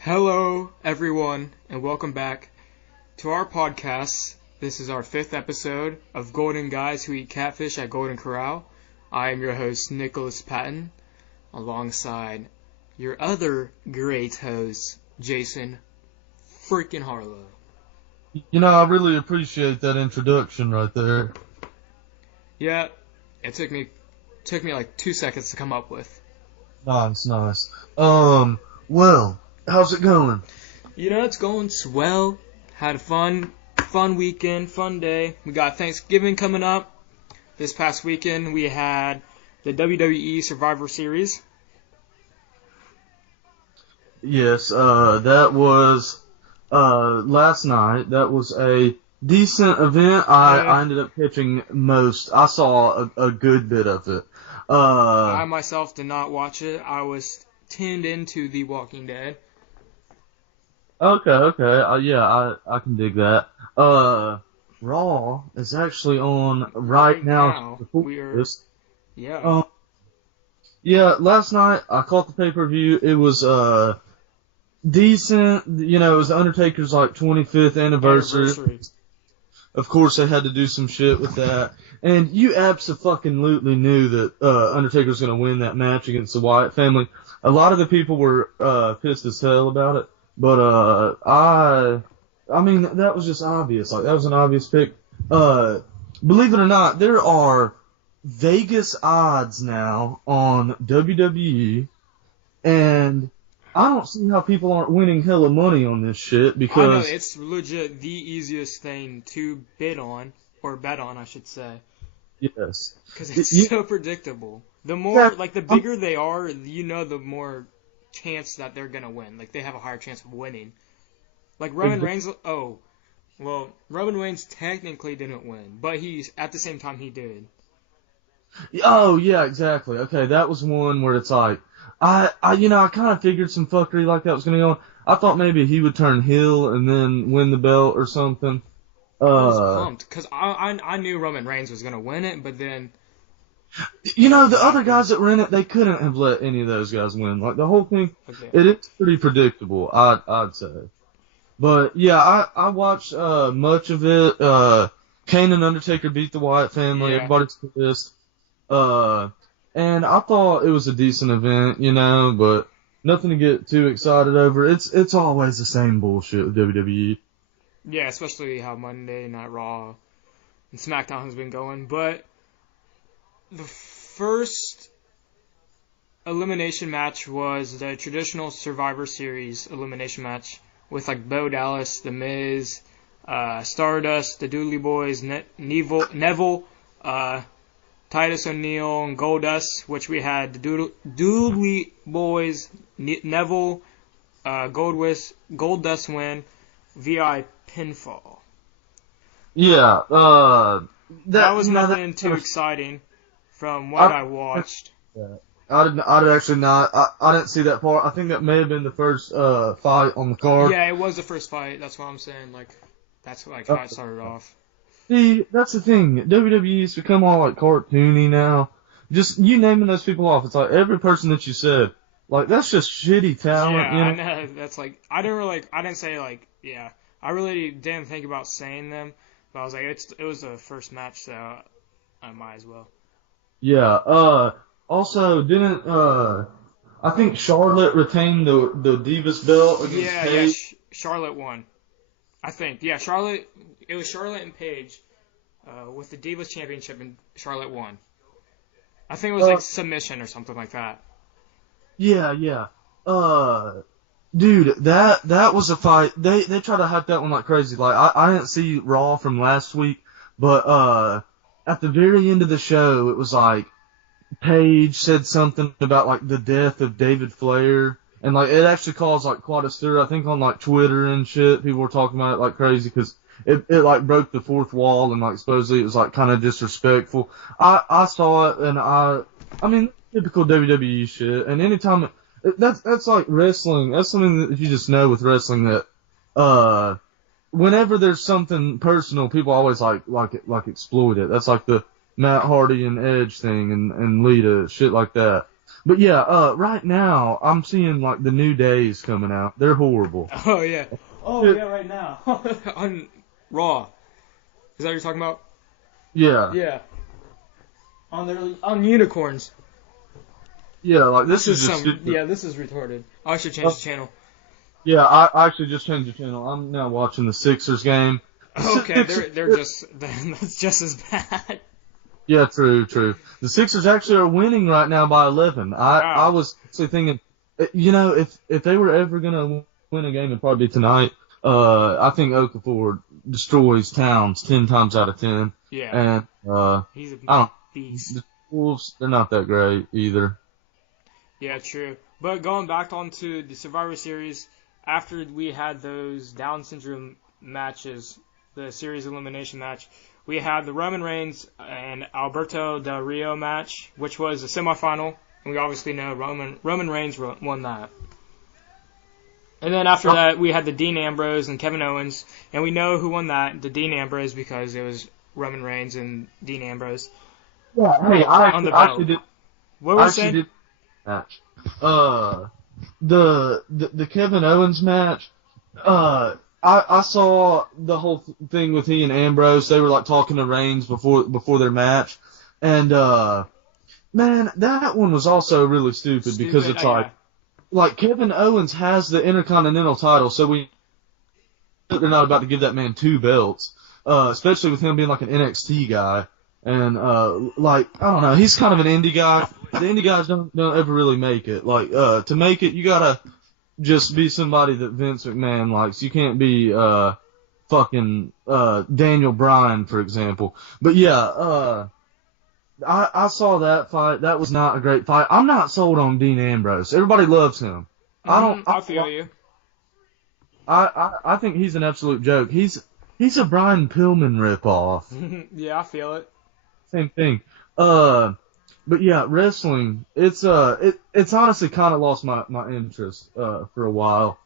Hello, everyone, and welcome back to our podcast. This is our 5th episode of Golden Guys Who Eat Catfish at Golden Corral. I am your host, Thenicholaspatten, alongside your other great host, Jason freaking Harlow. You know, I really appreciate that introduction right there. Yeah, it took me like 2 seconds to come up with. Nice. Well, how's it going? You know, it's going swell. Had a fun weekend, fun day. We got Thanksgiving coming up. This past weekend, we had the WWE Survivor Series. Yes, that was last night. That was a decent event. I ended up catching most. I saw a good bit of it. I myself did not watch it. I was tuned into The Walking Dead. Okay. I can dig that. Raw is actually on right now. Yeah. Yeah, last night I caught the pay-per-view. It was decent. You know, it was the Undertaker's like 25th anniversary. Of course, they had to do some shit with that. And you abso-fucking-lutely knew that Undertaker was going to win that match against the Wyatt family. A lot of the people were pissed as hell about it. But I mean, that was just obvious. Like, that was an obvious pick. Believe it or not, there are Vegas odds now on WWE, and I don't see how people aren't winning hella money on this shit because... I know, it's legit the easiest thing to bet on, I should say. Yes. Because it's so predictable. The more, like, the bigger they are, you know, the more chance that they're gonna win. Like, they have a higher chance of winning. Like, Roman Reigns, Roman Reigns technically didn't win, but at the same time, he did. Oh, yeah, exactly. Okay, that was one where it's like, I kind of figured some fuckery like that was going to go on. I thought maybe he would turn heel and then win the belt or something. I was pumped, because I knew Roman Reigns was going to win it, but then... You know, the other guys that were in it, they couldn't have let any of those guys win. Like, the whole thing, It is pretty predictable, I'd say. But, yeah, I watched much of it. Kane and Undertaker beat the Wyatt family. Yeah. Everybody's pissed. And I thought it was a decent event, you know, but nothing to get too excited over. It's always the same bullshit with WWE. Yeah, especially how Monday Night Raw and SmackDown has been going. But the first elimination match was the traditional Survivor Series elimination match with like Bo Dallas, The Miz, Stardust, the Dudley Boys, Neville, Titus O'Neil, and Goldust, which we had the Dudley Boys, Neville, Goldust win via pinfall. Yeah, that was nothing too exciting from what I watched. I didn't see that part. I think that may have been the first fight on the card. Yeah, it was the first fight. That's what I'm saying. Like, that's like how it started off. See, that's the thing. WWE's become all like cartoony now. Just you naming those people off, it's like every person that you said. Like, that's just shitty talent. Yeah, you know? I know. That's like I didn't say like yeah. I really didn't think about saying them, but I was like it was the first match, so I might as well. Yeah. Also, didn't I think Charlotte retained the Divas belt against Paige? Yeah, Charlotte won. I think. Yeah, Charlotte. It was Charlotte and Paige with the Divas Championship, and Charlotte won. I think it was like submission or something like that. Yeah. Dude, that was a fight. They tried to hype that one like crazy. Like I didn't see Raw from last week, but at the very end of the show, it was like Paige said something about like the death of David Flair, and like it actually caused like quite a stir. I think on like Twitter and shit, people were talking about it like crazy because it like broke the fourth wall and like supposedly it was like kind of disrespectful. I saw it and I mean typical WWE shit. And anytime that's like wrestling. That's something that you just know with wrestling that whenever there's something personal, people always like exploit it. That's like the Matt Hardy and Edge thing and Lita, shit like that. But yeah, right now I'm seeing like the New Days coming out. They're horrible. Oh yeah. Oh yeah, right now on Raw. Is that what you're talking about? Yeah. Yeah. On unicorns. Yeah, like this This is is just some. stupid. Yeah, this is retarded. I should change the channel. Yeah, I actually just changed the channel. I'm now watching the Sixers game. Okay, they're just that's just as bad. Yeah, true. The Sixers actually are winning right now by 11. I Wow. was actually thinking, if they were ever gonna win a game, it'd probably be tonight. I think Okafor destroys Towns 10 times out of 10. Yeah. And He's a I don't. beast. The Wolves, they're not that great either. Yeah, true. But going back onto the Survivor Series, after we had those Down syndrome matches, the series elimination match, we had the Roman Reigns and Alberto Del Rio match, which was a semifinal, and we obviously know Roman Reigns won that. And then after that, we had the Dean Ambrose and Kevin Owens, and we know who won that, the Dean Ambrose, because it was Roman Reigns and Dean Ambrose. Yeah, hey, I On the actually belt. did. What were I you actually saying? did match. The Kevin Owens match. I saw the whole thing with he and Ambrose. They were like talking to Reigns before their match, and man, that one was also really stupid because it's like Kevin Owens has the Intercontinental title, so they're not about to give that man 2 belts, especially with him being like an NXT guy. And like I don't know, he's kind of an indie guy. The indie guys don't ever really make it. Like to make it, you gotta just be somebody that Vince McMahon likes. You can't be fucking Daniel Bryan, for example. But yeah, I saw that fight. That was not a great fight. I'm not sold on Dean Ambrose. Everybody loves him. I feel you. I think he's an absolute joke. He's a Brian Pillman ripoff. Yeah, I feel it. Same thing. But yeah, wrestling, it's honestly kind of lost my interest, for a while.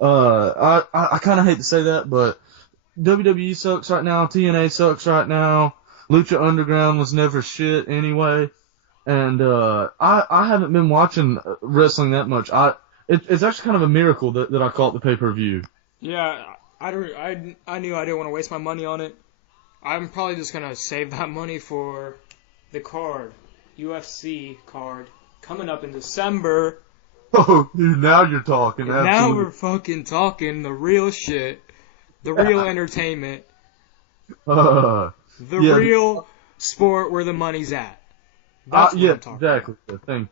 I kind of hate to say that, but WWE sucks right now, TNA sucks right now, Lucha Underground was never shit anyway, and, I haven't been watching wrestling that much. It's actually kind of a miracle that I caught the pay-per-view. Yeah, I knew I didn't want to waste my money on it. I'm probably just gonna save that money for the card, UFC card, coming up in December. Oh, dude, now you're talking. And now we're fucking talking the real shit, the real entertainment, the real sport where the money's at. That's what I'm talking exactly. Thing.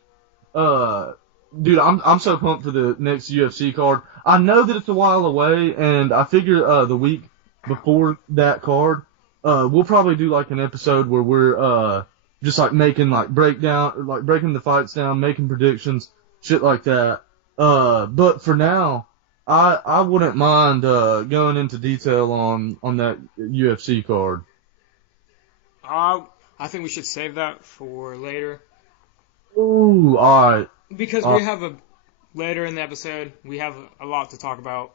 Dude, I'm so pumped for the next UFC card. I know that it's a while away, and I figure the week before that card, we'll probably do like an episode where we're just like making like breaking the fights down, making predictions, shit like that. But for now, I wouldn't mind going into detail on that UFC card. I think we should save that for later. Ooh, alright. Because we have later in the episode, we have a lot to talk about.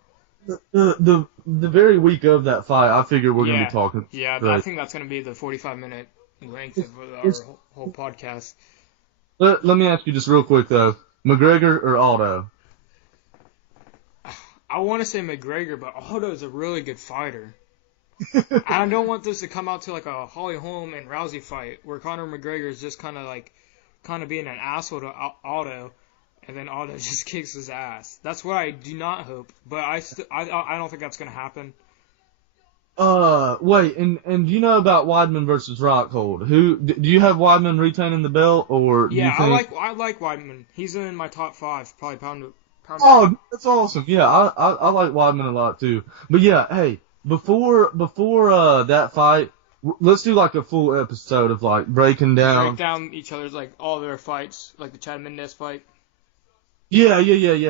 The very week of that fight, I figure we're gonna be talking. Yeah, right. I think that's gonna be the 45-minute length of our whole podcast. Let me ask you just real quick though, McGregor or Aldo? I want to say McGregor, but Aldo's a really good fighter. I don't want this to come out to like a Holly Holm and Rousey fight where Conor McGregor is just kind of being an asshole to Aldo, and then Aldo just kicks his ass. That's what I do not hope, but I don't think that's gonna happen. Wait, and do you know about Weidman versus Rockhold? Do you have Weidman retaining the belt, or do you think... I like Weidman. He's in my top 5, probably pound. Oh, that's awesome. Yeah, I like Weidman a lot too. But yeah, hey, before that fight, let's do like a full episode of like break down each other's like all their fights, like the Chad Mendez fight. Yeah.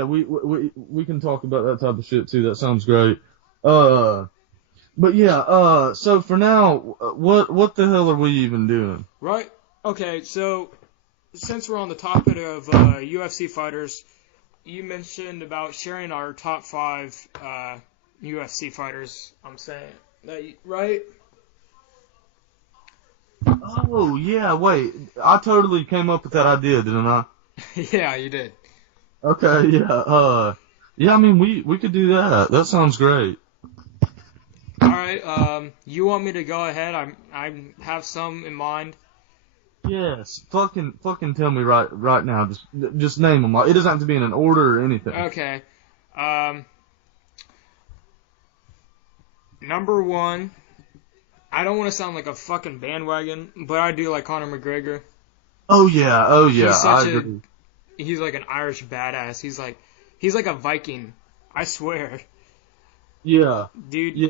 We can talk about that type of shit too. That sounds great. But yeah, so for now, what the hell are we even doing? Right. Okay. So since we're on the topic of UFC fighters, you mentioned about sharing our top 5 UFC fighters. I'm saying that, right? Oh yeah, wait, I totally came up with that idea, didn't I? Yeah, you did. Okay, yeah. Yeah. I mean, we could do that. That sounds great. All right. You want me to go ahead? I have some in mind. Yes. Fucking tell me right now. Just name them. It doesn't have to be in an order or anything. Okay. Um, Number one. I don't want to sound like a fucking bandwagon, but I do like Conor McGregor. Oh yeah. Oh yeah. He's I such a agree. he's like an Irish badass. He's like a Viking. I swear. Yeah. Dude Yeah.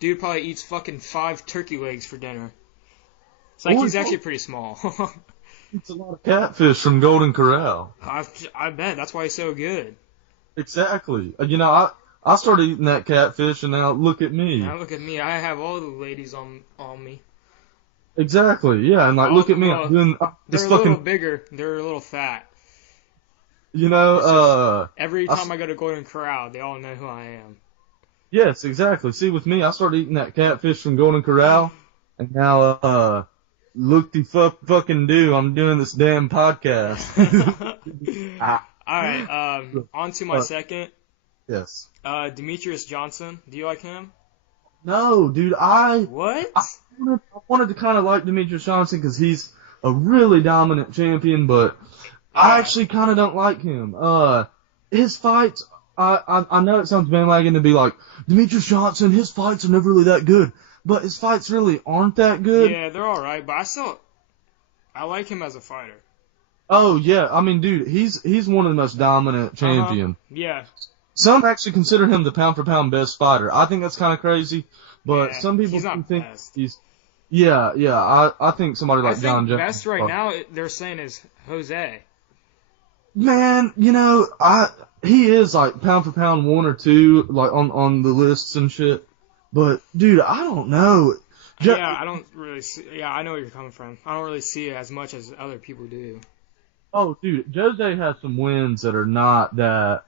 dude probably eats fucking 5 turkey legs for dinner. It's like Or he's actually pretty small. it's a lot of catfish from Golden Corral. I bet that's why he's so good. Exactly. I started eating that catfish, and now look at me. Now look at me. I have all the ladies on me. Exactly. Yeah. And like, look at me. I'm doing They're this a little fucking. bigger. They're a little fat. You know. It's just every I time I go to Golden Corral, they all know who I am. Yes, exactly. See, with me, I started eating that catfish from Golden Corral, and now, fucking do. I'm doing this damn podcast. Ah, All right. On to my second. yes. Demetrius Johnson. Do you like him? No, dude, What? I wanted to kind of like Demetrius Johnson because he's a really dominant champion, but I actually kind of don't like him. His fights, I know it sounds bandwagon to be like, Demetrius Johnson, his fights are never really that good, but his fights really aren't that good. Yeah, they're all right, but I like him as a fighter. Oh yeah, I mean, dude, he's one of the most dominant champion. Yeah. Some actually consider him the pound for pound best fighter. I think that's kind of crazy, but Yeah, some people he's not think best. he's. Yeah, yeah, I think somebody like I John think Jones. best right now they're saying is Jose. Man, he is like pound for pound 1 or 2, like on the lists and shit. But dude, I don't know. Yeah, I don't really see. Yeah, I know where you're coming from. I don't really see it as much as other people do. Oh, dude, Jose has some wins that are not that,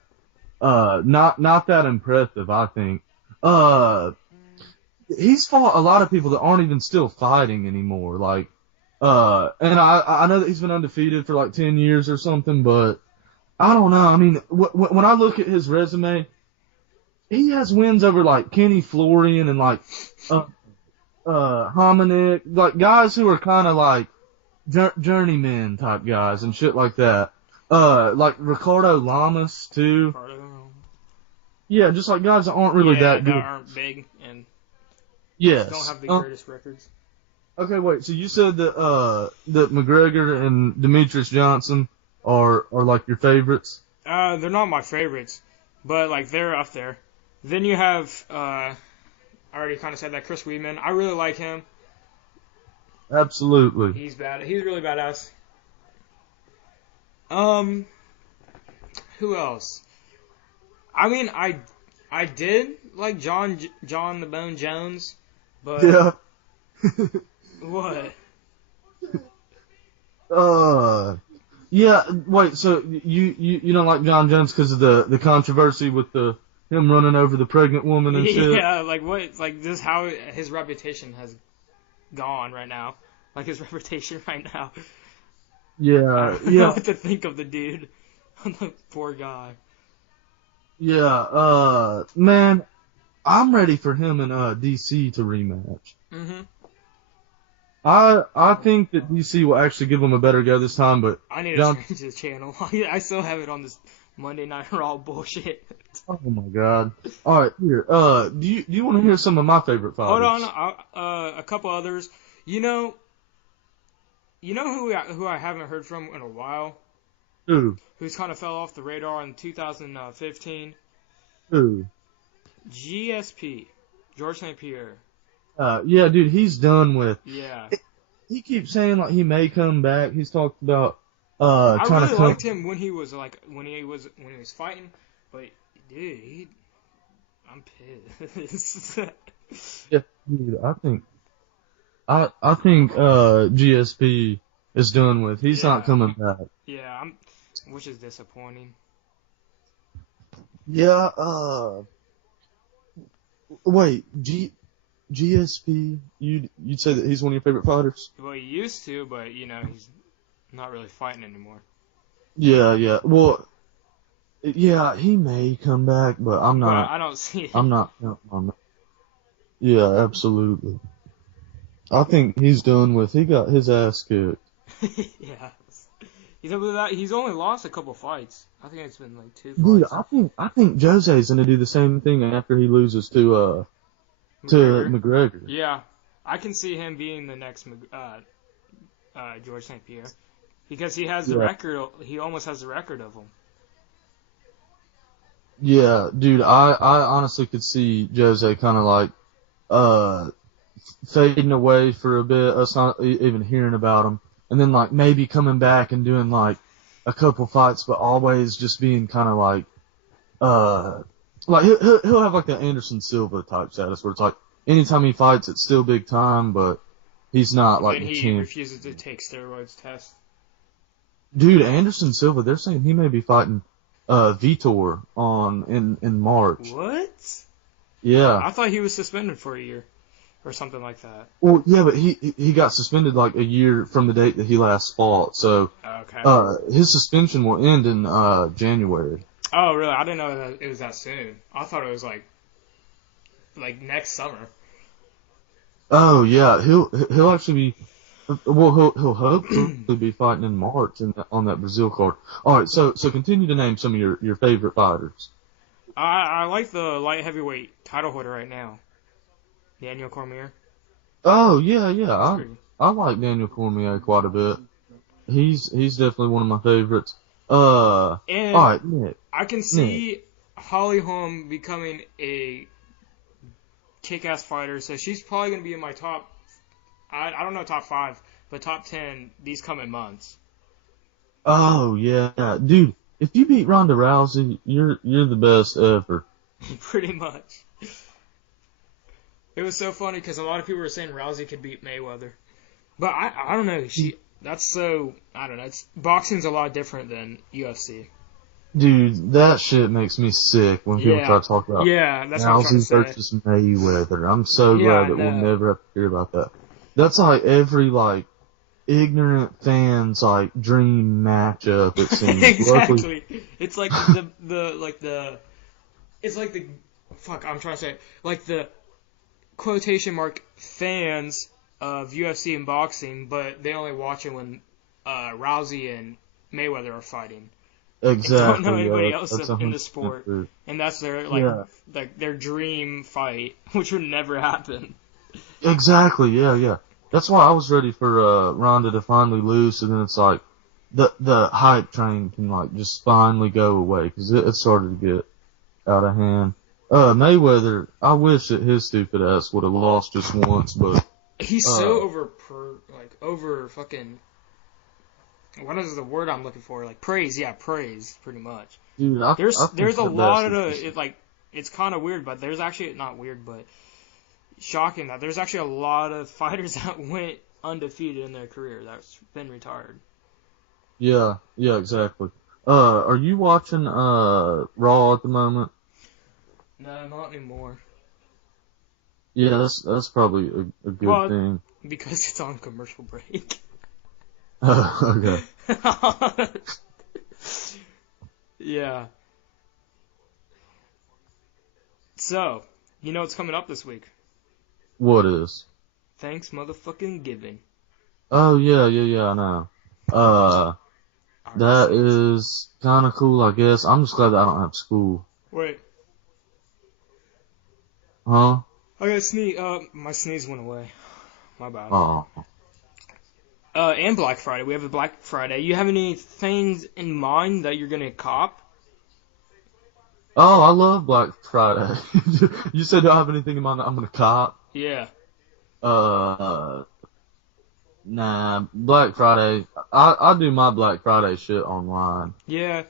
not that impressive. I think. He's fought a lot of people that aren't even still fighting anymore. Like, and I know that he's been undefeated for like 10 years or something, but I don't know. I mean, when I look at his resume, he has wins over like Kenny Florian and like, Hominick, like guys who are kind of like journeyman type guys and shit like that. Like Ricardo Lamas too. Yeah, just like guys that aren't really that good. That aren't big and Yes. don't have the greatest records. Okay, wait. So you said that that McGregor and Demetrius Johnson are like your favorites? They're not my favorites, but like they're up there. Then you have I already kind of said that Chris Weidman. I really like him. Absolutely. He's bad. He's really badass. Who else? I mean, I did like John the Bone Jones, but Yeah. what? Yeah. Wait. So you don't like John Jones because of the controversy with him running over the pregnant woman and shit? Yeah, like what? Like this how his reputation has gone right now. Like his reputation right now. Yeah. I don't know what to think of the dude. The poor guy. Yeah. Man, I'm ready for him and DC to rematch. Mhm. I think that DC will actually give him a better go this time, but I need to change the channel. I still have it on this Monday Night Raw bullshit. oh my god! All right, here. Do you want to hear some of my favorite fighters? Hold on, a couple others. You know who I haven't heard from in a while? Who? Who's kind of fell off the radar in 2015? Who? GSP, George St. Pierre. Yeah, dude, he's done with. Yeah. He keeps saying like he may come back. He's talked about I trying really to come. liked him when he was fighting, but dude, I'm pissed. Yeah, dude, I think GSP is done with. He's not coming back. Yeah, which is disappointing. Yeah. Wait, GSP, you'd say that he's one of your favorite fighters? Well, he used to, but he's not really fighting anymore. Yeah. Well, yeah, he may come back, but I'm But not. I don't see it. I'm not. Yeah, absolutely. I think he's done with. He got his ass kicked. Yeah. He's only lost a couple fights. I think it's been like 2 Dude, fights. I think Jose's gonna do the same thing after he loses to McGregor. McGregor. Yeah, I can see him being the next George St. Pierre because he has the Yeah. record. He almost has the record of him. Yeah, dude, I honestly could see Jose kind of like uh fading away for a bit, us not even hearing about him, and then like maybe coming back and doing like a couple fights, but always just being kind of uh like he'll have like the Anderson Silva type status where it's like anytime he fights, it's still big time, but he's not like And the he champ. refuses to take steroids test. Dude, Anderson Silva, they're saying he may be fighting Vitor in March. What? Yeah. I thought he was suspended for a year or something like that. Well, yeah, but he got suspended like a year from the date that he last fought. So Okay. his suspension will end in January. Oh, really? I didn't know that it was that soon. I thought it was like next summer. Oh yeah, he'll actually be he'll hopefully be fighting in March on that Brazil card. All right, so continue to name some of your favorite fighters. I like the light heavyweight title holder right now, Daniel Cormier. Oh yeah, He's pretty. I like Daniel Cormier quite a bit. He's definitely one of my favorites. And All right, Nick. I can see Holly Holm becoming a kick-ass fighter, so she's probably going to be in my top, I don't know top 5, but top 10 these coming months. Oh yeah, dude. If you beat Ronda Rousey, you're the best ever. Pretty much. It was so funny because a lot of people were saying Rousey could beat Mayweather. But I don't know. I don't know. Boxing's a lot different than UFC. Dude, that shit makes me sick when people try to talk about That's what I'm trying to Rousey say. versus Mayweather. I'm so Yeah, glad I that we'll know. never have to hear about that. That's like every like ignorant fan's like dream matchup. It seems. Luckily, Exactly. It's like it's like the fuck I'm trying to say like the quotation mark fans of UFC and boxing, but they only watch it when Rousey and Mayweather are fighting. exactly. And don't know anybody Yeah, else that's in the 100% sport, true. and that's their Yeah. their dream fight, which would never happen. Exactly. Yeah. That's why I was ready for Ronda to finally lose, and then it's like the hype train can like just finally go away because it started to get out of hand. Mayweather, I wish that his stupid ass would have lost just once, but He's so over fucking. What is the word I'm looking for? Like praise, yeah, praise, pretty much. dude, I There's think a that lot bastard's of it's kind of weird, but there's actually not weird, but shocking that there's actually a lot of fighters that went undefeated in their career that's been retired. yeah, exactly. Are you watching Raw at the moment? No, not anymore. Yeah, that's probably a good Well, thing. because it's on commercial break. Okay. Yeah. So, you know what's coming up this week? What is? Thanks motherfucking giving. Oh yeah, I know. That is kind of cool, I guess. I'm just glad that I don't have school. Wait. Huh? I got sneeze. My sneeze went away. My bad. Oh. And Black Friday. We have a Black Friday. You have any things in mind that you're gonna cop? Oh, I love Black Friday. You said, do I have anything in mind that I'm gonna cop? Yeah. Nah, Black Friday. I do my Black Friday shit online. Yeah.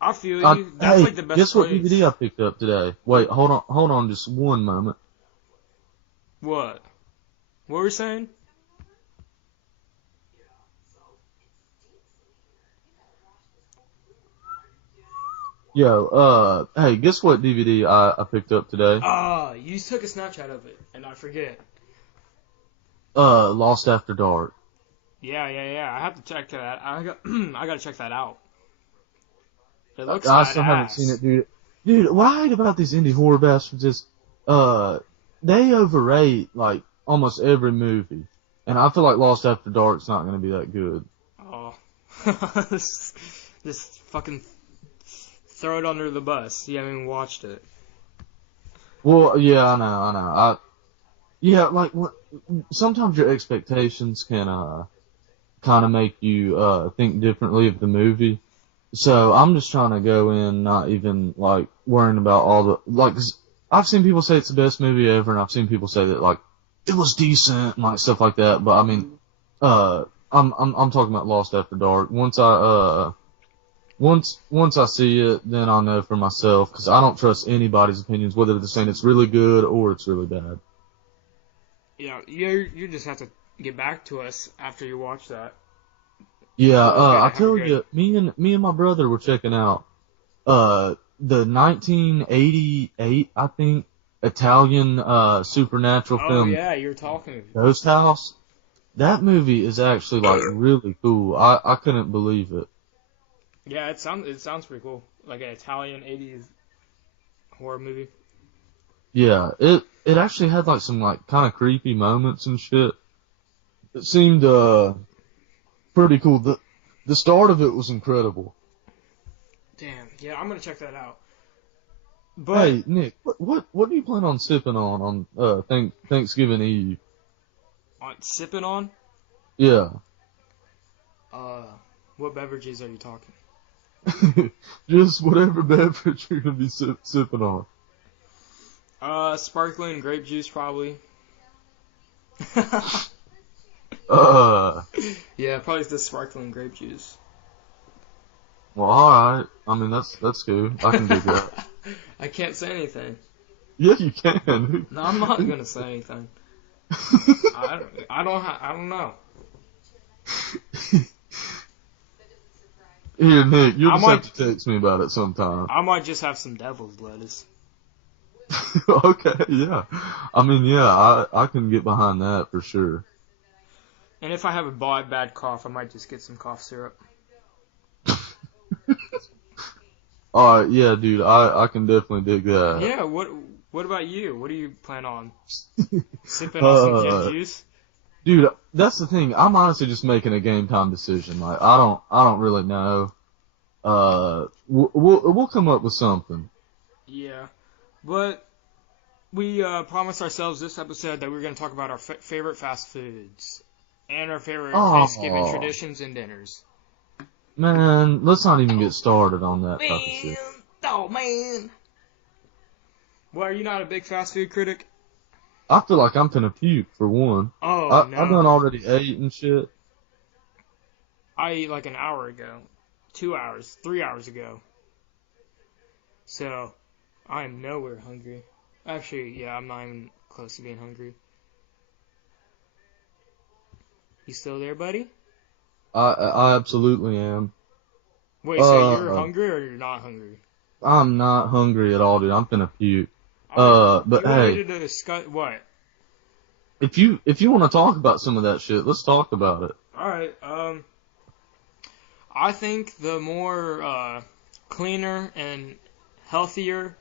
I feel you. That's Hey, like the best guess what place. DVD I picked up today? Wait, hold on just one moment. What? What were we saying? Yo, hey, guess what DVD I picked up today? You took a Snapchat of it, and I forget. Lost After Dark. Yeah. I have to check that. I gotta check that out. It looks I still haven't seen badass. it, dude. Dude, what I hate about these indie horror bastards is, they overrate, like, almost every movie. And I feel like Lost After Dark's not gonna be that good. Oh, just fucking throw it under the bus. You haven't even watched it. Well, yeah, I know. Yeah, like, sometimes your expectations can, kind of make you, think differently of the movie. So I'm just trying to go in not even, like, worrying about all the, like, 'cause I've seen people say it's the best movie ever, and I've seen people say that, like, it was decent, and, like, stuff like that, but I mean, I'm talking about Lost After Dark. Once I see it, then I'll know for myself, because I don't trust anybody's opinions, whether they're saying it's really good or it's really bad. Yeah, you just have to get back to us after you watch that. Yeah, Have I a tell good. you, me and my brother were checking out, the 1988, I think, Italian, supernatural Oh film, yeah, you're talking. Ghost House. That movie is actually, like, really cool. I couldn't believe it. Yeah, it sounds pretty cool. Like an Italian '80s horror movie. Yeah, it actually had, like, some, like, kind of creepy moments and shit. It seemed, pretty cool. The start of it was incredible. Damn. Yeah, I'm gonna check that out. But Hey, Nick, what do you plan on sipping on, Thanksgiving Eve? on sipping on, Yeah. uh, what beverages are you talking? Just whatever beverage you're gonna be sipping on. Sparkling grape juice probably. Uh, Yeah, probably the sparkling grape juice. well, alright. I mean, that's cool. I can do that. I can't say anything. Yeah, you can. No, I'm not gonna say anything. I don't know. Here, Nick, you'll I just might have to text me about it sometime. I might just have some devil's lettuce. Okay, yeah. I mean, yeah, I can get behind that for sure. And if I have a bad cough, I might just get some cough syrup. Alright, yeah, dude, I can definitely dig that. Yeah, what about you? What do you plan on? Sipping on some gin juice? Dude, that's the thing. I'm honestly just making a game time decision. Like, I don't really know. We'll come up with something. Yeah. But we promised ourselves this episode that we were going to talk about our favorite fast foods and our favorite Thanksgiving traditions and dinners. Man, let's not even get started on that type of shit. Oh, man. Well, are you not a big fast food critic? I feel like I'm finna puke, for one. Oh, no. I done already ate and shit. I ate like an hour ago. 2 hours. 3 hours ago. So, I am nowhere hungry. Actually, yeah, I'm not even close to being hungry. You still there, buddy? I absolutely am. Wait, so you're hungry or you're not hungry? I'm not hungry at all, dude. I'm finna puke. Alright, But you want hey, me to discuss what? if you want to talk about some of that shit, let's talk about it. Alright, I think the more cleaner and healthier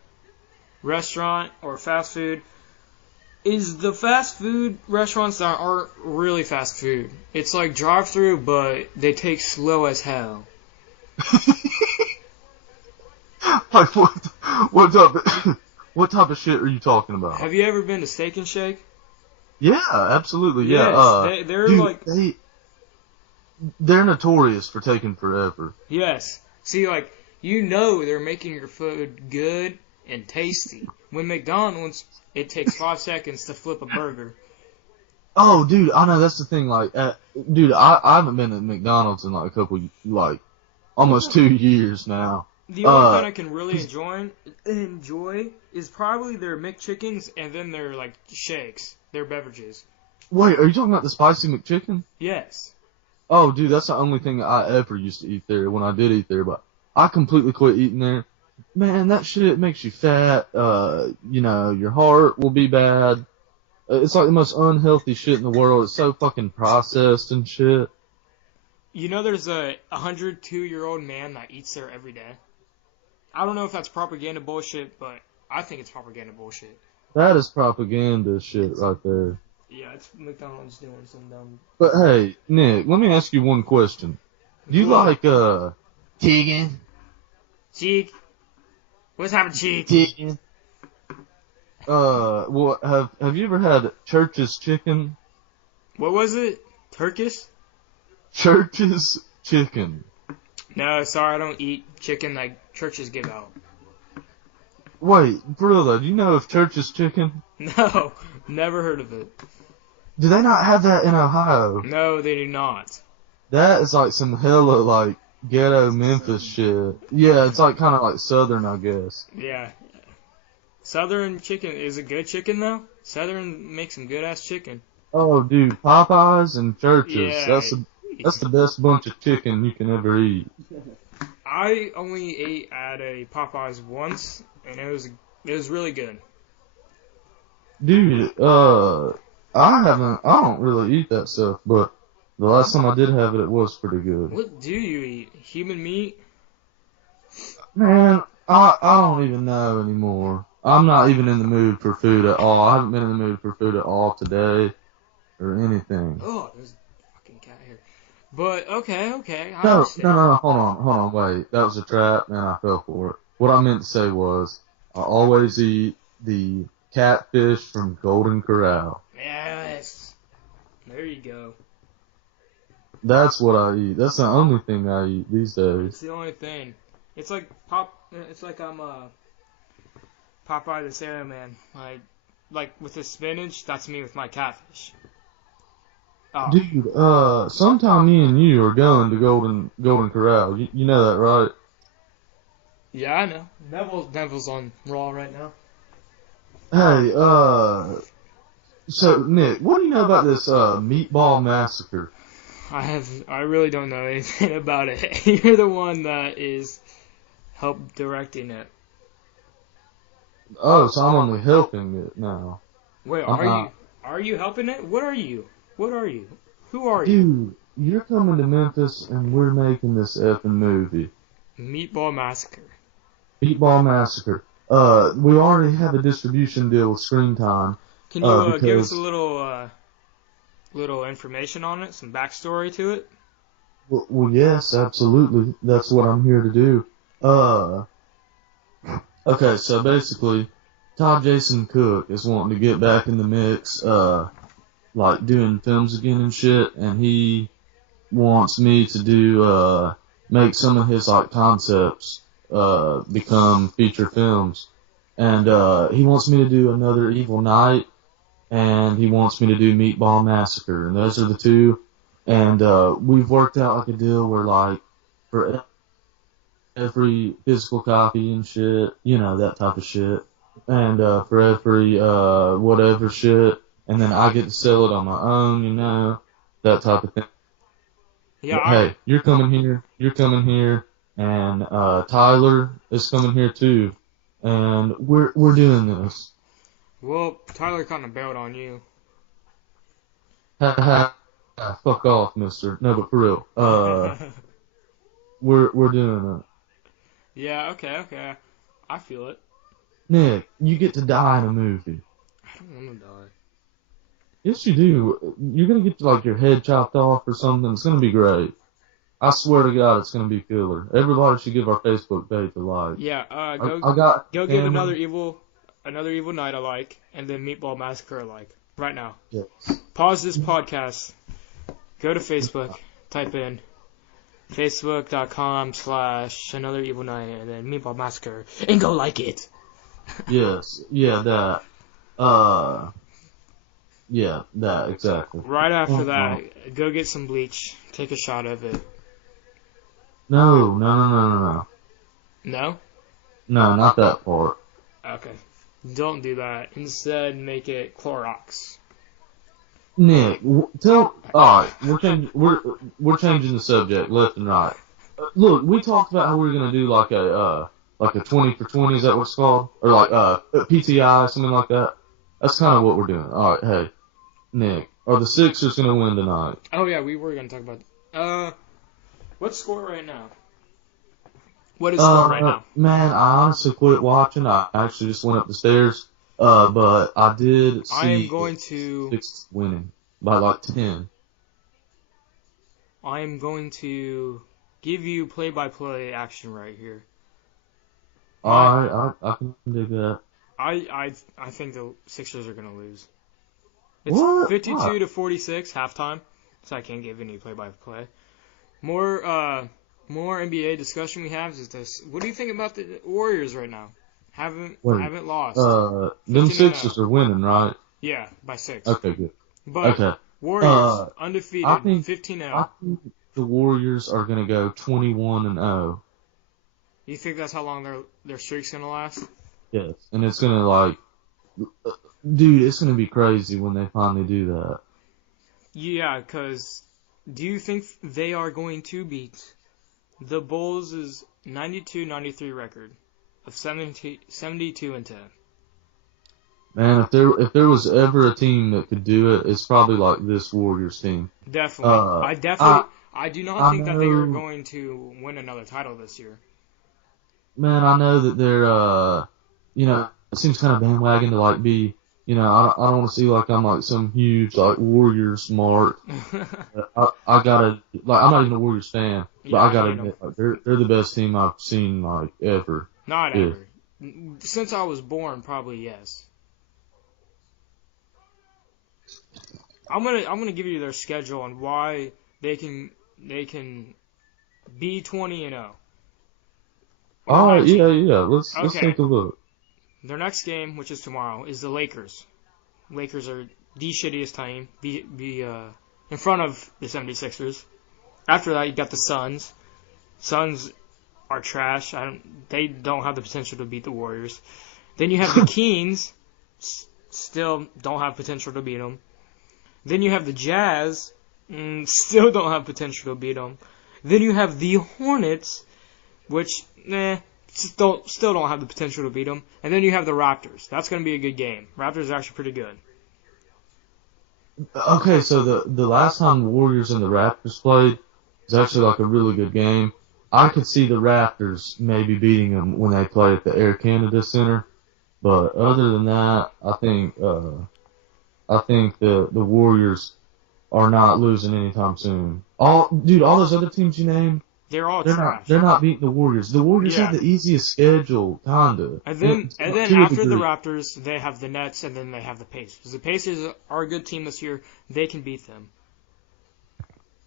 restaurant or fast food is the fast food restaurants that aren't really fast food. It's like drive-through, but they take slow as hell. Like what type of shit are you talking about? Have you ever been to Steak and Shake? Yeah, absolutely. Yes, Yeah. they're Dude, like they're notorious for taking forever. yes. See, like you know they're making your food good and tasty. When McDonald's, it takes 5 seconds to flip a burger. Oh, dude, I know that's the thing. Like, dude, I haven't been at McDonald's in like a couple, like, almost 2 years now. The only thing I can really enjoy is probably their McChickens and then their like shakes, their beverages. Wait, are you talking about the spicy McChicken? Yes. Oh, dude, that's the only thing I ever used to eat there when I did eat there, but I completely quit eating there. Man, that shit makes you fat. Your heart will be bad. It's like the most unhealthy shit in the world. It's so fucking processed and shit. You know there's a 102-year-old man that eats there every day? I don't know if that's propaganda bullshit, but I think it's propaganda bullshit. That is propaganda shit right there. Yeah, it's McDonald's doing some dumb... But hey, Nick, let me ask you one question. Do you like, chicken? Cheek? What's happening, Cheek? Chicken. Well, have you ever had Church's chicken? What was it? Turkish? Church's chicken. No, sorry, I don't eat chicken like churches give out. Wait, for real though, do you know of Church's chicken? No, never heard of it. Do they not have that in Ohio? No, they do not. That is like some hella, like, ghetto Memphis shit. Yeah, it's like kind of like Southern, I guess. Yeah. Southern chicken, is it good chicken though? Southern makes some good ass chicken. Oh, dude, Popeyes and Church's. Yeah. That's the best bunch of chicken you can ever eat. I only ate at a Popeyes once, and it was really good. Dude, I don't really eat that stuff, but the last time I did have it was pretty good. What do you eat? Human meat? Man, I don't even know anymore. I'm not even in the mood for food at all. I haven't been in the mood for food at all today, or anything. Oh, there's a fucking cat here. But, okay, I No, understand. hold on, wait. That was a trap, and I fell for it. What I meant to say was, I always eat the catfish from Golden Corral. Yes. There you go. That's what I eat. That's the only thing I eat these days. It's the only thing. It's like I'm Popeye the Sailor Man. Like with the spinach, that's me with my catfish. Oh. Dude, sometime me and you are going to Golden Corral. You know that, right? Yeah, I know. Neville's on Raw right now. Hey, so Nick, what do you know about this meatball massacre? I really don't know anything about it. You're the one that is help directing it. Oh, so I'm only helping it now. Wait, are you helping it? What are you? Who are you? Dude, you're coming to Memphis and we're making this effing movie. Meatball Massacre. Meatball Massacre. We already have a distribution deal with Screen Time. Can you give us a little information on it, some backstory to it? Well, yes, absolutely. That's what I'm here to do. Okay, so basically, Todd Jason Cook is wanting to get back in the mix, like doing films again and shit, and he wants me to make some of his like concepts, become feature films. And, he wants me to do Another Evil Night, and he wants me to do Meatball Massacre, and those are the two. And, we've worked out like a deal where like, for every physical copy and shit, you know, that type of shit. And, for every, whatever shit, and then I get to sell it on my own, you know, that type of thing. Yeah. But, hey, you're coming here, and, Tyler is coming here too. And we're doing this. Well, Tyler kind of bailed on you. Fuck off, mister. No, but for real. We're doing it. Yeah, okay. I feel it. Nick, you get to die in a movie. I don't want to die. Yes, you do. You're gonna get like your head chopped off or something. It's gonna be great. I swear to God, it's gonna be killer. Everybody should give our Facebook page a like. Yeah, go give Another Evil Night a like, and then Meatball Massacre a like right now. Yes. Pause this podcast. Go to Facebook. Type in facebook.com/Another Evil Night and then Meatball Massacre and go like it. Yes. Yeah. That. Yeah. That exactly. Right after that, go get some bleach. Take a shot of it. No. No? No, not that part. Okay. Don't do that. Instead, make it Clorox. Nick, alright, we're changing the subject left and right. Look, we talked about how we were gonna do like a 20 for 20, is that what it's called? Or like, PTI, something like that. That's kind of what we're doing. Alright, hey, Nick, are the Sixers gonna win tonight? Oh yeah, we were gonna talk about What's score right now? What is score right now? Man, I honestly quit watching. I actually just went up the stairs. But I did see I am going to. Six winning by like 10. I am going to give you play-by-play action right here. Alright, I can dig that. I think the Sixers are gonna lose. It's What? 52 to 46 halftime, so I can't give any play-by-play. More NBA discussion we have is this. What do you think about the Warriors right now? Haven't lost. Them Sixers are winning, right? Yeah, by 6. Okay, good. But Okay. Warriors undefeated, I think 15-0. I think the Warriors are gonna go 21-0. You think that's how long their streak's gonna last? Yes, and it's gonna dude, it's gonna be crazy when they finally do that. Yeah, because do you think they are going to beat the Bulls' 92-93 record of 72-10? Man, if there was ever a team that could do it, it's probably like this Warriors team. Definitely. I do not think that they are going to win another title this year. Man, I know that they're it seems kind of bandwagon to be, I don't want to see like I'm like some huge like Warriors mark. I gotta I'm not even a Warriors fan, but I gotta admit they're the best team I've seen like ever. Not ever. Since I was born, probably yes. I'm gonna give you their schedule and why they can be 20-0. Oh yeah. Let's take a look. Their next game, which is tomorrow, is the Lakers. Lakers are the shittiest team, in front of the 76ers. After that, you got the Suns. Suns are trash. They don't have the potential to beat the Warriors. Then you have the Kings. Still don't have potential to beat them. Then you have the Jazz. Still don't have potential to beat them. Then you have the Hornets, which, still don't have the potential to beat them. And then you have the Raptors. That's going to be a good game. Raptors are actually pretty good. Okay, so the last time the Warriors and the Raptors played was actually like a really good game. I could see the Raptors maybe beating them when they play at the Air Canada Center. But other than that, I think the Warriors are not losing anytime soon. All those other teams you named, they're trash. They're not beating the Warriors. The Warriors have the easiest schedule, kinda. And then after the Raptors, they have the Nets, and then they have the Pacers. The Pacers are a good team this year. They can beat them.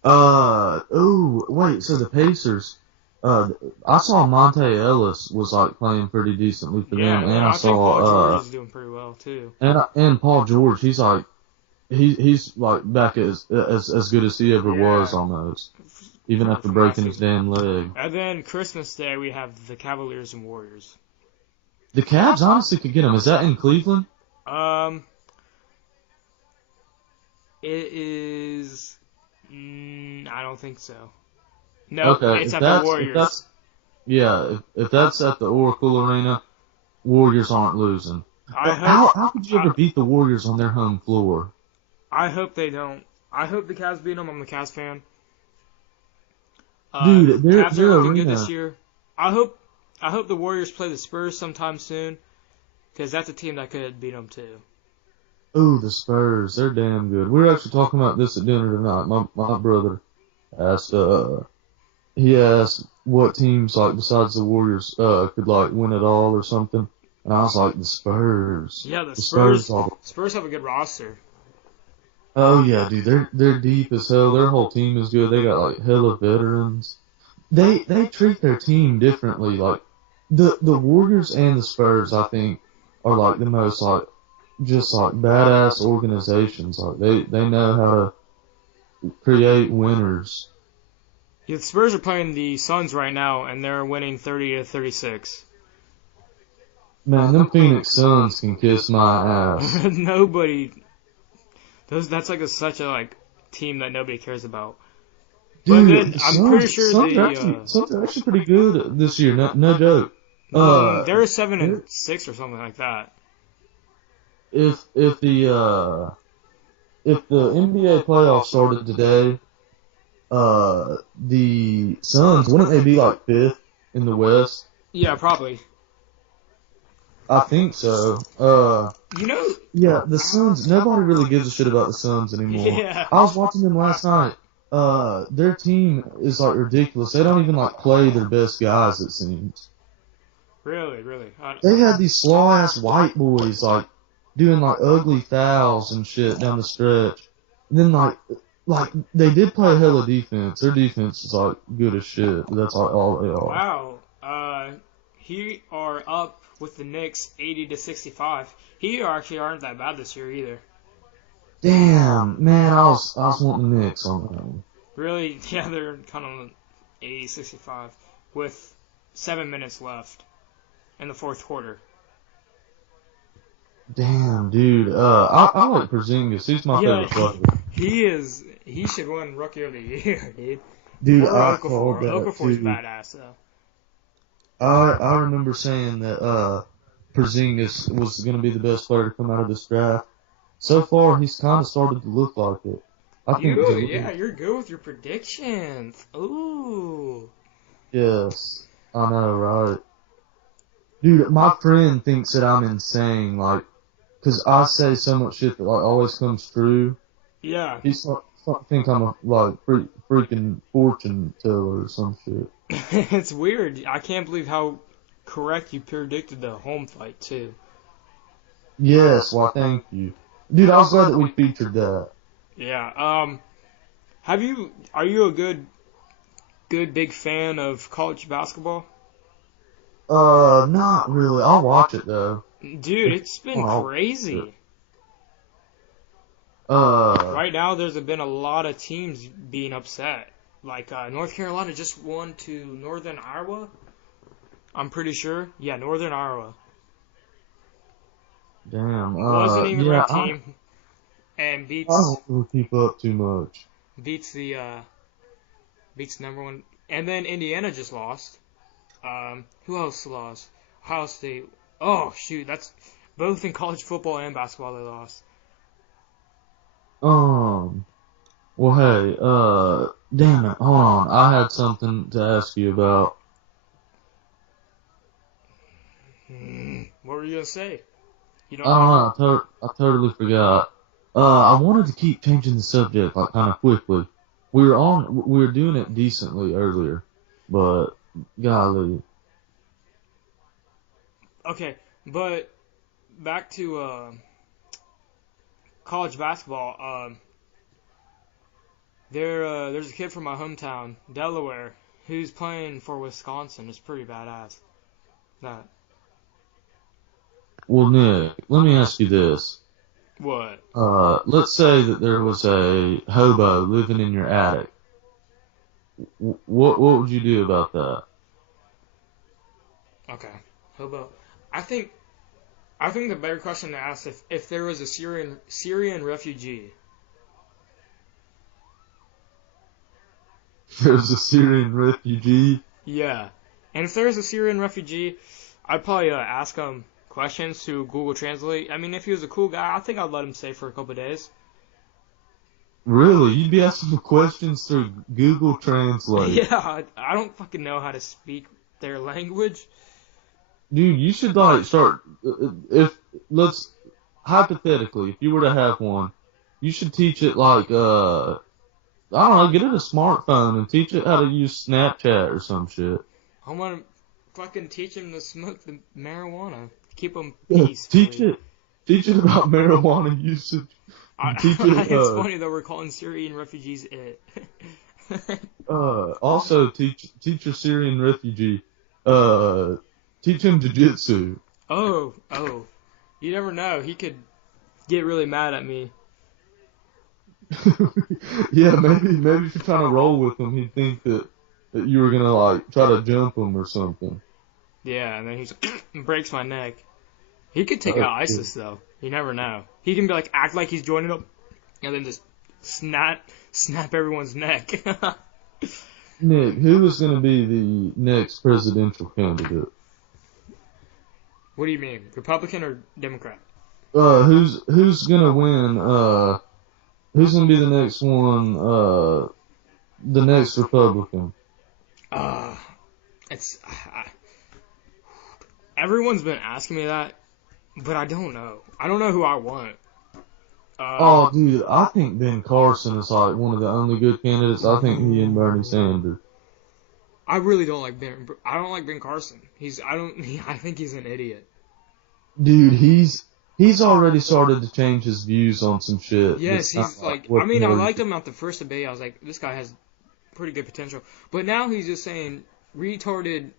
Wait. So the Pacers. I saw Monte Ellis was like playing pretty decently for them, and I saw Paul George is doing pretty well too. And Paul George, he's like back as good as he ever was almost, even after breaking his damn leg. And then Christmas Day we have the Cavaliers and Warriors. The Cavs honestly could get them. Is that in Cleveland? It is. I don't think so. No, okay, it's at the Warriors. If that's at the Oracle Arena, Warriors aren't losing. How could you ever beat the Warriors on their home floor? I hope they don't. I hope the Cavs beat them. I'm a Cavs fan. Dude, they're looking good this year. I hope the Warriors play the Spurs sometime soon, because that's a team that could beat them too. Ooh, the Spurs, they're damn good. We were actually talking about this at dinner tonight. My brother asked what teams besides the Warriors could win it all or something, and I was like the Spurs. Yeah, the Spurs have a good roster. Oh yeah, dude, they're deep as hell. Their whole team is good. They got hella veterans. They treat their team differently. The Warriors and the Spurs, I think, are the most badass organizations. They know how to create winners. Yeah, the Spurs are playing the Suns right now, and they're winning 30-36. Man, them Phoenix Suns can kiss my ass. Nobody. That's such a team that nobody cares about. Dude, but then I'm pretty sure Suns are actually pretty good this year. No joke. They're 7-6 or something like that. If the NBA playoffs started today, the Suns, wouldn't they be like 5th in the West? Yeah, probably. I think so. You know, Yeah, the Suns, nobody really gives a shit about the Suns anymore. yeah. I was watching them last night. Their team is like ridiculous. They don't even like play their best guys, it seems. Really. They had these slow ass white boys like doing like ugly fouls and shit down the stretch. And then like they did play hella defense. Their defense is like good as shit. But that's like all they are. Wow. He are up with the Knicks 80-65. He actually aren't that bad this year either. Damn, man, I was wanting the Knicks on that one. Really? Yeah, they're kind of 80-65 with 7 minutes left in the fourth quarter. Damn, dude. I like Porzingis. He's my favorite player. He should win Rookie of the Year, dude. Dude, Or I called that Okafor's too. badass though. I remember saying that Porzingis was going to be the best player to come out of this draft. So far, he's kind of started to look like it. You're good with your predictions. Ooh. Yes, I know, right? Dude, my friend thinks that I'm insane, like, because I say so much shit that like always comes true. Yeah. He think I'm a freaking fortune teller or some shit. It's weird. I can't believe how correct you predicted the home fight too. Yes, well, thank you, dude. I was glad that we featured that. Yeah. Are you a good big fan of college basketball? Not really. I'll watch it though. Dude, it's been crazy. Right now, there's been a lot of teams being upset. Like, North Carolina just won to Northern Iowa. I'm pretty sure. Yeah, Northern Iowa. Damn. Wasn't even a team. And beats. I don't really keep up too much. Beats the number one. And then Indiana just lost. Who else lost? Ohio State. Oh, shoot. That's both in college football and basketball they lost. Well, hey, damn it, hold on. I had something to ask you about. What were you gonna say? You don't I don't know. I totally forgot. I wanted to keep changing the subject, like, kind of quickly. We were doing it decently earlier, but golly. Okay, but back to college basketball. There's a kid from my hometown, Delaware, who's playing for Wisconsin. It's pretty badass. That. Well, Nick, let me ask you this. What? Let's say that there was a hobo living in your attic. What would you do about that? Okay, hobo. I think the better question to ask if there was a Syrian refugee. There's a Syrian refugee? Yeah, and if there's a Syrian refugee, I'd probably ask him questions to Google Translate. I mean, if he was a cool guy, I think I'd let him stay for a couple of days. Really? You'd be asking him questions through Google Translate? Yeah, I don't fucking know how to speak their language. Dude, you should start. Hypothetically, if you were to have one, you should teach it I don't know, get it a smartphone and teach it how to use Snapchat or some shit. I want to fucking teach him to smoke the marijuana. Keep him peaceful. Teach it about marijuana usage. It's funny that we're calling Syrian refugees it. Also, teach your Syrian refugee. Teach him jiu-jitsu. Oh. You never know. He could get really mad at me. Yeah, maybe if you're trying to roll with him, he'd think that you were gonna try to jump him or something. Yeah, and then he breaks my neck. He could take out ISIS though. You never know. He can be act like he's joining up, and then just snap everyone's neck. Nick, who is gonna be the next presidential candidate? What do you mean, Republican or Democrat? Who's gonna win? Who's gonna be the next one? the next Republican? It's everyone's been asking me that, but I don't know. I don't know who I want. Oh, dude, I think Ben Carson is like one of the only good candidates. I think he and Bernie Sanders. I really don't like Ben. I don't like Ben Carson. I think he's an idiot. Dude, he's already started to change his views on some shit. Yes, he's like. I mean, I liked him at the first debate. I was like, this guy has pretty good potential. But now he's just saying retarded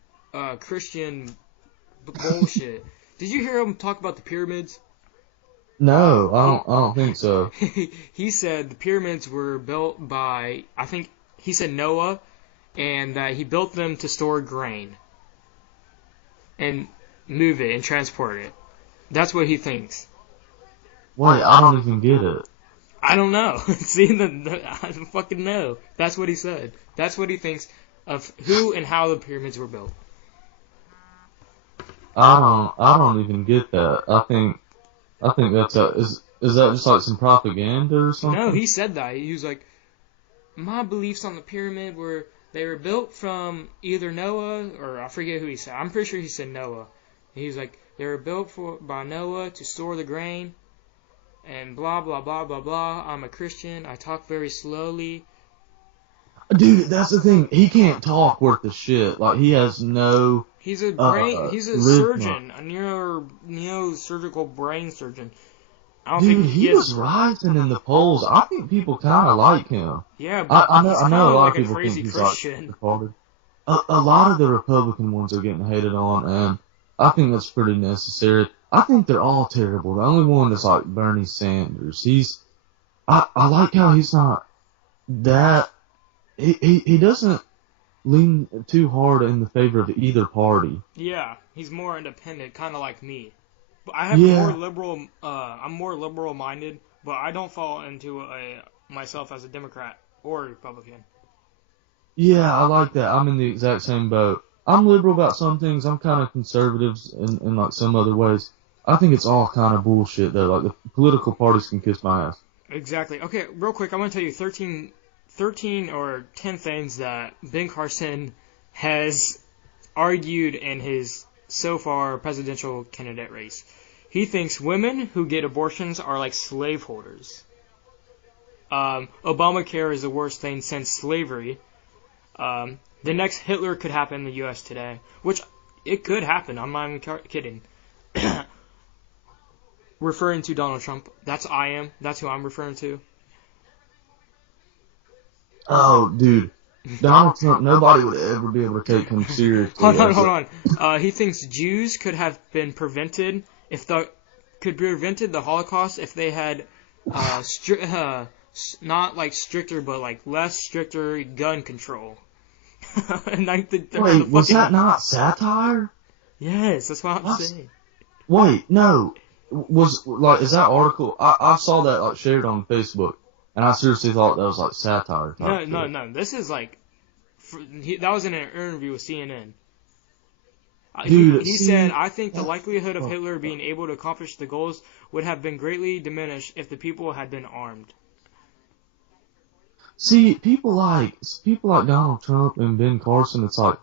Christian bullshit. Did you hear him talk about the pyramids? No, I don't think so. He said the pyramids were built by, I think he said Noah, and that he built them to store grain and move it and transport it. That's what he thinks. Wait, I don't even get it. I don't know. See, I don't fucking know. That's what he said. That's what he thinks of who and how the pyramids were built. I don't even get that. I think that's is that just like some propaganda or something? No, he said that. He was like, my beliefs on the pyramid were they were built from either Noah or I forget who he said. I'm pretty sure he said Noah. He was like, they were built by Noah to store the grain and blah blah blah blah blah. I'm a Christian. I talk very slowly. Dude, that's the thing. He can't talk worth the shit. Like he has no. He's a surgeon, a neurosurgical brain surgeon. Dude, he was rising in the polls. I think people kind of like him. Yeah, but I know a lot like of people crazy think he's Christian. like retarded. A lot of the Republican ones are getting hated on, and I think that's pretty necessary. I think they're all terrible. The only one is like Bernie Sanders. I like how he's not that. He doesn't lean too hard in the favor of either party. Yeah, he's more independent, kind of like me. But I have more liberal. I'm more liberal minded, but I don't fall into myself as a Democrat or a Republican. Yeah, I like that. I'm in the exact same boat. I'm liberal about some things. I'm kind of conservative in like some other ways. I think it's all kind of bullshit though. Like the political parties can kiss my ass. Exactly. Okay, real quick, I'm gonna tell you 13 or 10 things that Ben Carson has argued in his so far presidential candidate race. He thinks women who get abortions are like slaveholders. Obamacare is the worst thing since slavery. The next Hitler could happen in the U.S. today, which it could happen. I'm not even kidding. Referring to Donald Trump. That's who I'm referring to. Oh, dude. Donald Trump, nobody would ever be able to take him seriously. Hold on. He thinks Jews could have been prevented the Holocaust if they had not like stricter, but like less stricter gun control. Wait, was that not satire? Yes, that's what I'm saying. Wait, no. Is that article? I saw that like shared on Facebook, and I seriously thought that was like satire. No. This is like, that was in an interview with CNN. Dude, he said, I think the likelihood of Hitler being able to accomplish the goals would have been greatly diminished if the people had been armed. See, people like Donald Trump and Ben Carson, it's like,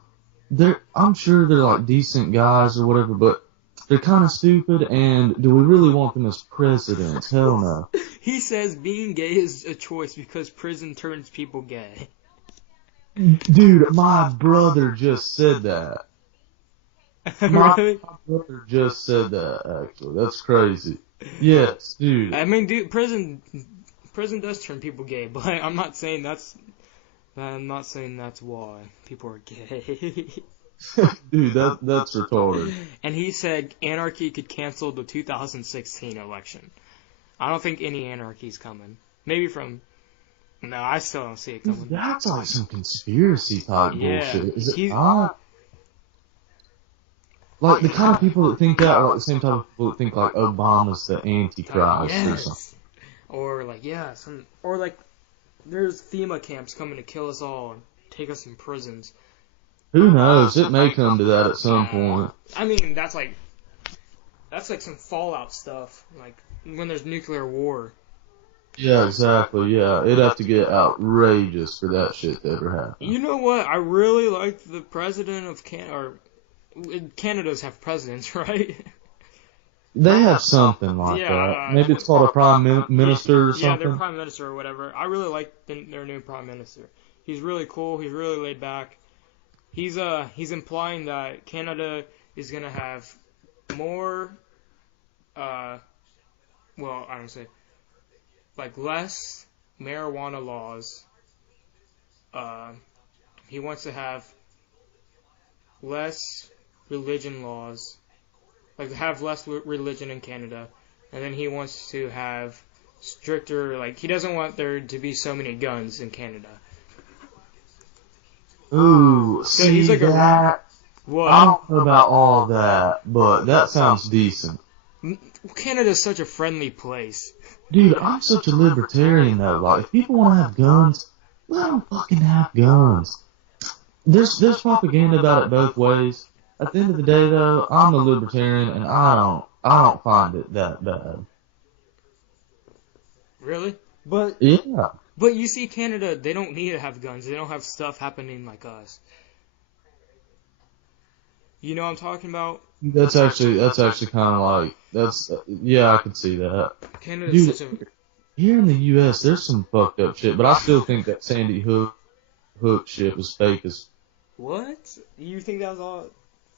I'm sure they're like decent guys or whatever, but they're kind of stupid, and do we really want them as presidents? Hell no. He says being gay is a choice because prison turns people gay. Dude, my brother just said that. Really? My brother just said that, actually. That's crazy. Yes, dude. I mean, dude, prison does turn people gay, but I'm not saying that's why people are gay. Dude, that's retarded. And he said anarchy could cancel the 2016 election. I don't think any anarchy's coming. Maybe from... No, I still don't see it coming. That's like some conspiracy type bullshit. Is it not? Like, the kind of people that think that are like the same type of people that think like Obama's the Antichrist or something. Or like there's FEMA camps coming to kill us all and take us in prisons. Who knows? It may come to that at some point. I mean, that's like some Fallout stuff, like when there's nuclear war. Yeah, exactly. Yeah, it'd have to get outrageous for that shit to ever happen. You know what? I really like the president of Canada's have presidents, right? They have something like Yeah, that. Maybe it's called a minister or yeah, their something. prime minister or whatever. I really like their new prime minister. He's really cool. He's really laid back. He's implying that Canada is gonna have more uh well, I don't say like less marijuana laws. Uh, he wants to have less religion laws, like have less religion in Canada, and then he wants to have stricter, like he doesn't want there to be so many guns in Canada. Ooh, So he's see like that? I what? don't know about all that, but that sounds decent. Canada's such a friendly place. Dude, I'm such a libertarian though. Like, if people want to have guns, let them fucking have guns. There's propaganda about it both ways. At the end of the day, though, I'm a libertarian, and I don't find it that bad. Really? But Yeah, but you see, Canada, they don't need to have guns. They don't have stuff happening like us. You know what I'm talking about? that's actually kind of like yeah, I could see that. Canada's Dude, such a here in the U.S., there's some fucked up shit, but I still think that Sandy Hook shit was fake as. what? You think that was all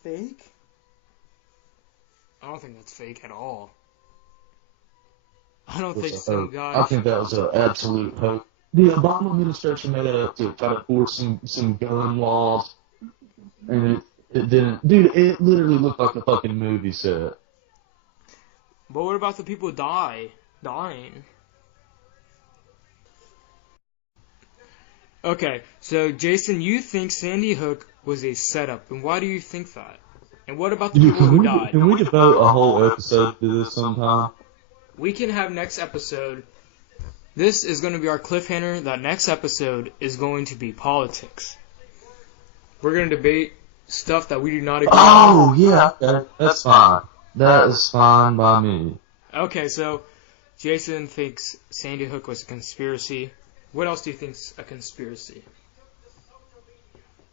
fake? I don't think that's fake at all. I don't Was think a some hoax. I guy. think that was an absolute hoax. The Obama administration made that up to try to force some gun laws, and it didn't. Dude, it literally looked like a fucking movie set. But what about the people dying? Okay, so Jason, you think Sandy Hook was a setup, and why do you think that? And what about the Dude, people can who we died? can we devote a whole episode to this sometime? We can have next episode. This is going to be our cliffhanger. That next episode is going to be politics. We're going to debate stuff that we do not agree Oh on. yeah, okay, that's fine. That is fine by me. Okay, so Jason thinks Sandy Hook was a conspiracy. What else do you think's a conspiracy?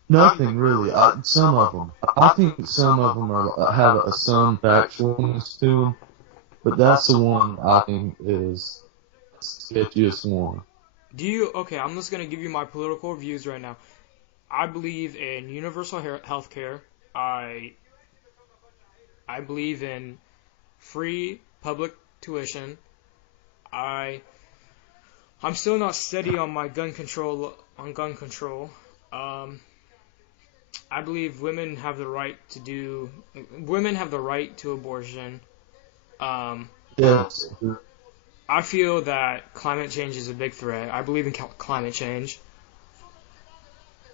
Nothing really. Some of them. I think some of them have some factualness to them, but that's the one I think is sketchiest one. Okay, I'm just going to give you my political views right now. I believe in universal health care. I believe in free public tuition. I I'm still not steady on my gun control gun control. Um, I believe women have the right to abortion. Um, Yes, I feel that climate change is a big threat. I believe in climate change.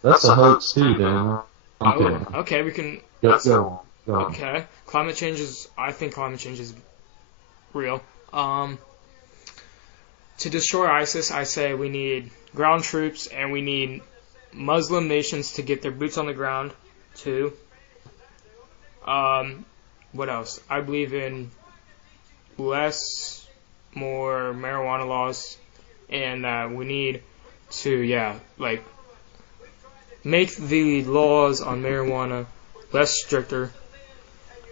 that's a hoax too, Dan. Oh, Okay, okay, we can. go on. Okay, I think climate change is real. To destroy ISIS, I say we need ground troops and we need Muslim nations to get their boots on the ground too. What else? I believe in more marijuana laws, and we need to, like make the laws on marijuana less stricter.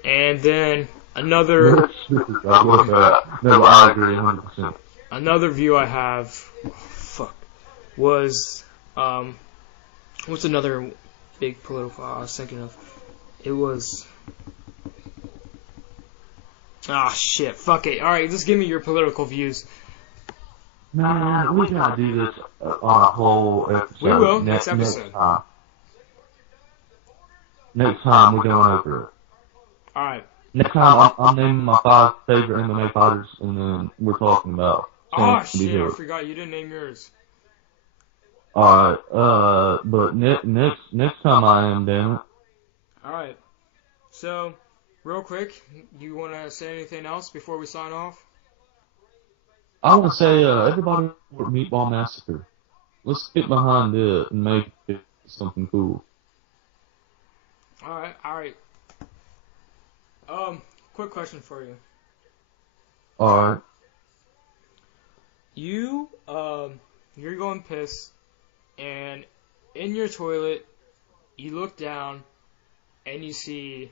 And then I love that. No, I agree 100%. another view I have, was what's another big political I was thinking of? It was shit, fuck it. All right, just give me your political views. Man, we gotta do this on a whole episode. We will next episode. Next time we're going over it. All right. Next time I'm naming my 5 favorite MMA fighters, and then we're talking about. Oh shit, I forgot you didn't name yours. Alright, but next time I am, damn it. Alright. So, real quick, you want to say anything else before we sign off? I want to say, everybody support Meatball Massacre. Let's get behind it and make it something cool. Alright. Quick question for you. Alright. you're going piss, and in your toilet, you look down, and you see